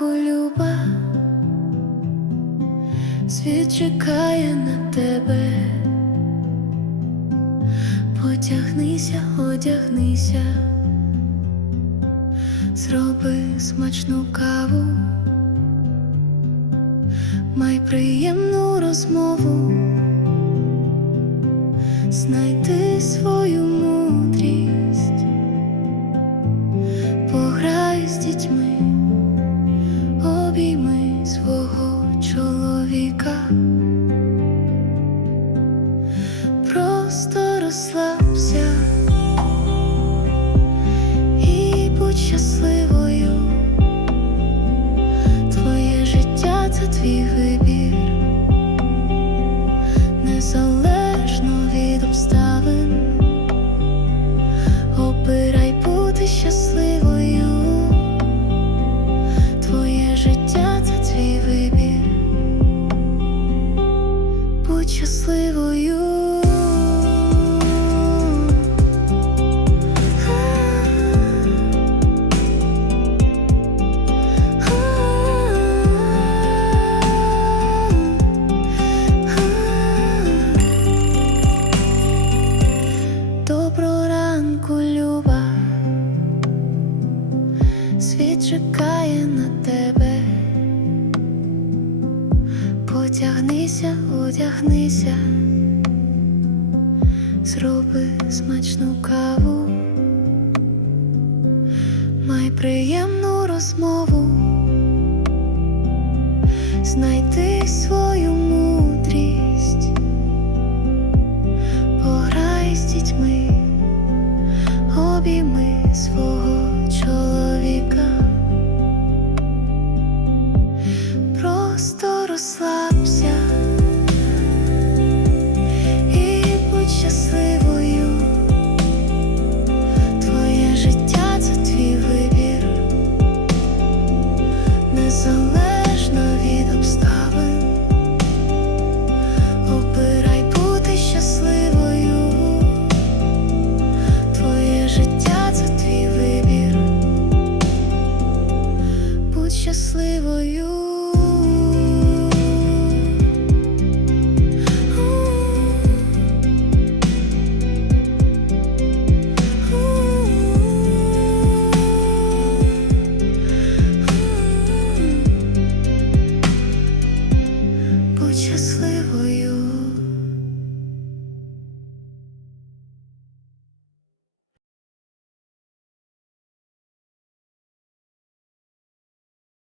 ранку люба, світ чекає на тебе, потягнися, одягнися, зроби смачну каву, май приємну розмову, знайди свою. Toros, toros, Світ чекає на тебе. Потягнися, одягнися, зроби смачну каву, май приємну розмову, знайди свою мудрість, пограй з дітьми, обійми свого будь щасливою. Будь щасливою.